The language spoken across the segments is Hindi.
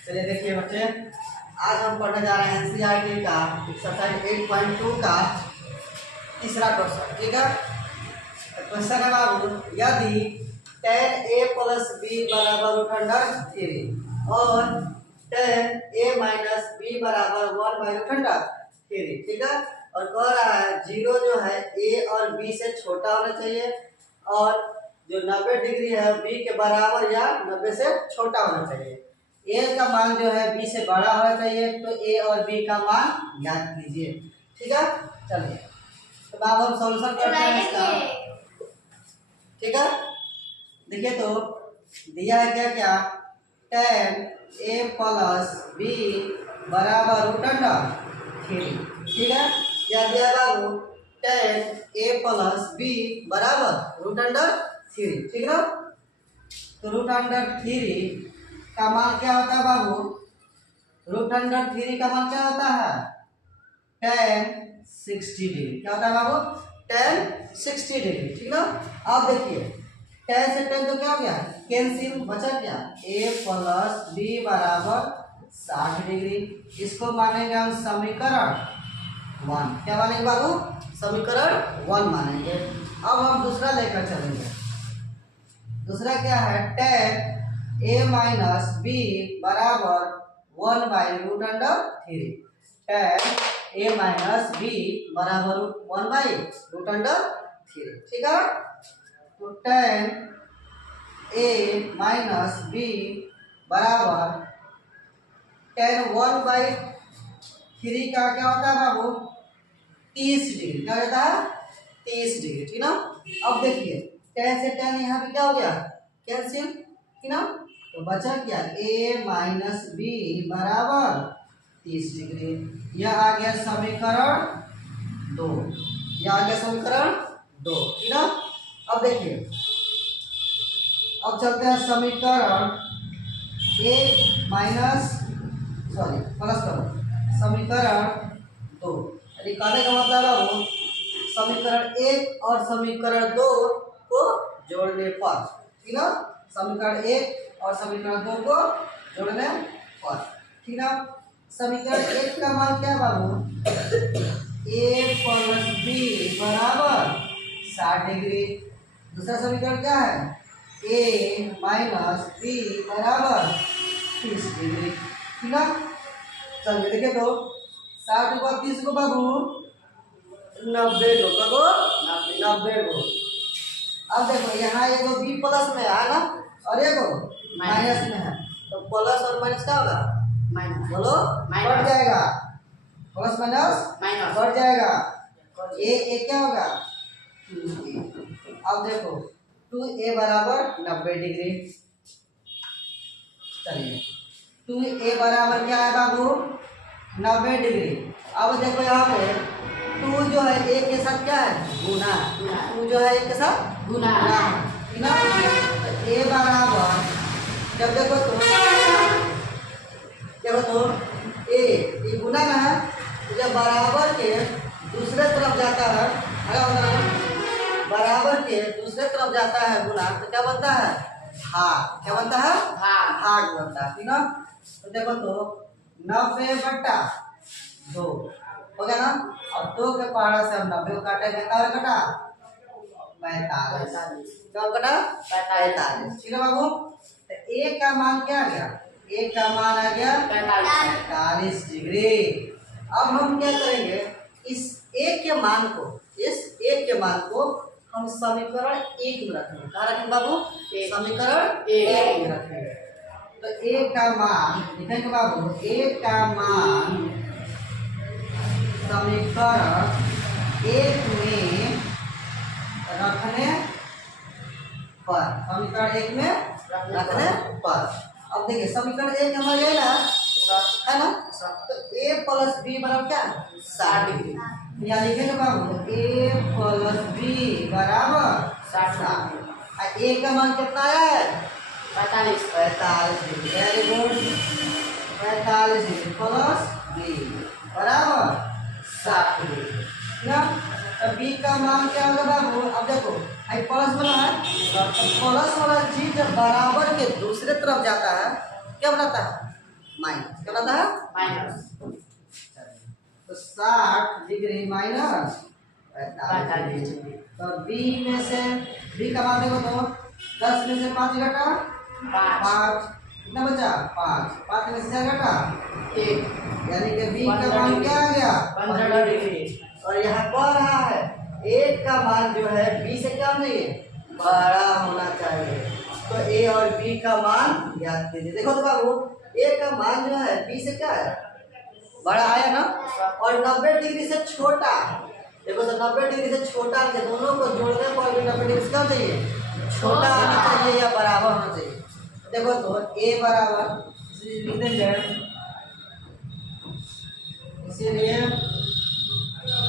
चलिए देखिए बच्चे, आज हम पढ़ने जा रहे हैं एनसीईआरटी का एक्सरसाइज 8.2 का तीसरा क्वेश्चन। ठीक है, क्वेश्चन है बाबू, यदि tan a प्लस बी बराबर √3 और tan a माइनस बी बराबर 1/√3। ठीक है, और कह रहा है जीरो जो है a और b से छोटा होना चाहिए और जो 90 डिग्री है b के बराबर या 90 से छोटा होना चाहिए। a का मान जो है b से बड़ा होना चाहिए, तो a और b का मान ज्ञात कीजिए। ठीक है, चलिए तो अब हम सॉल्यूशन करते हैं इसका। ठीक है, देखिए तो दिया है क्या क्या, tan a प्लस बी बराबर √3। ठीक है, क्या दिया बाबू, tan a प्लस बी बराबर √3। ठीक है, तो √3 का मान क्या होता है बाबू, √3 का मान क्या होता है, tan 60 डिग्री। क्या होता है बाबू, tan 60 डिग्री। ठीक ना, अब देखिए tan से tan तो क्या हो गया, कैंसिल, बचा क्या, a प्लस बी बराबर 60 डिग्री। इसको मानेंगे हम समीकरण 1। क्या मानेंगे बाबू, समीकरण 1 मानेंगे। अब हम दूसरा लेकर चलेंगे। दूसरा क्या है, tan a माइनस बी बराबर 1/√3। tan a माइनस बी बराबर 1/√3। ठीक है, तो tan a माइनस बी बराबर tan 1/3 का क्या होता है बाबू, 30 डिग्री। क्या होता है, 30 डिग्री। ठीक ना, अब देखिए tan से tan यहाँ पे क्या हो गया, कैंसिल। ठीक ना, तो बचा क्या, a माइनस बी बराबर 30 डिग्री। यह आ गया समीकरण 2। यह आ गया समीकरण 2। ठीक ना, अब देखिए, अब चलते हैं समीकरण प्लस करो समीकरण 2। निकालने का मतलब है वो समीकरण 1 और समीकरण 2 को जोड़ने पर। ठीक ना, समीकरण 1 और समीकरण 2 को जोड़ने पर। ठीक ना, समीकरण 1 का मान क्या है बाबू, a प्लस बी बराबर 60 डिग्री। दूसरा समीकरण क्या है, a माइनस बी बराबर 30 डिग्री। ठीक ना, चलिए देखिए तो 60 को 30 को बाबू 90 को 90 को। अब देखो यहाँ ये तो बी प्लस में है ना, और ये को माइनस में है, तो प्लस और माइनस क्या होगा, माइनस। बोलो, बढ़ जाएगा, प्लस माइनस बढ़ जाएगा। ये क्या होगा, 2a। अब देखो 2a बराबर 90 डिग्री। चलिए 2a बराबर क्या है बाबू, 90 डिग्री। अब देखो यहाँ पे 2 जो है a के साथ क्या है, गुना। 2 जो है a के साथ गुना है। a बराबर, जब देखो तो a गुना में है, तो जब बराबर के दूसरे तरफ जाता है, बराबर के दूसरे तरफ जाता है गुना, तो क्या बनता है, भाग। क्या बनता है, भाग बनता है। ठीक ना, तो देखो तो 90/2 हो गया ना। अब 2 के पहाड़ा से हम 90 को काटेंगे, क्या कटा, 45। क्या कटा, 45। ठीक है बाबू, तो a का मान क्या आ गया, a का मान आ गया 45 डिग्री। अब हम क्या करेंगे, इस a के मान को हम समीकरण 1 में रखेंगे। कहाँ रखेंगे बाबू, समीकरण 1 में रखेंगे। तो a का मान लिखेंगे बाबू, a का मान समीकरण 1 में रखने पर, समीकरण 1 में रखने पर। अब देखिए समीकरण 1 हमारे है ना, तो a प्लस बी बराबर क्या, 60 डिग्री। यहाँ लिखेंगे बाबू a प्लस बी बराबर 60। a का मान कितना आया है, 45 degree. Very good, 45 degree plus B बराबर 60 डिग्री। तो बी का मान क्या होगा बाबू? अब देखो आई प्लस वाला है, तो प्लस वाला चीज जब बराबर के दूसरे तरफ जाता है क्या बनाता है? माइनस। क्या बनाता है? माइनस। तो 60 डिग्री माइनस 45 डिग्री। तो बी में से बी का मान देखो तो 10 में से 5 घटा 5 कितना बचा? 5। 5 में से 4 घटा 1, यानी कि बी का मान क्या आ गया? 15 डिग्री। और यहाँ कह रहा है एक का मान जो है बी से क्या नहीं बड़ा होना चाहिए। तो ए और बी का मान याद कीजिए। देखो तो बाबू ए का मान जो है बी से क्या है? बड़ा आया ना, और 90 डिग्री से छोटा। देखो तो 90 डिग्री से छोटा है, दोनों को जोड़ने पर भी 90 डिग्री से क्या चाहिए? छोटा होना चाहिए या बराबर होना चाहिए। देखो तो ए बराबर इसीलिए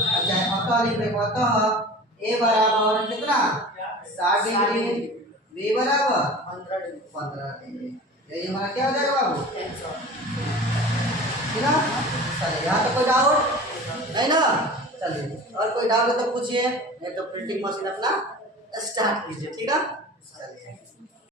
अच्छा अतः लिख देखो, अतः ए बराबर कितना? 60 डिग्री, बी बराबर 15 डिग्री। यही हमारा क्या हो जाएगा बाबू? ठीक ना? चलिए यहाँ तो कोई डाउट नहीं ना? चलिए और कोई डाउट है तो पूछिए, नहीं तो प्रिंटिंग मशीन अपना स्टार्ट कीजिए। ठीक है, चलिए।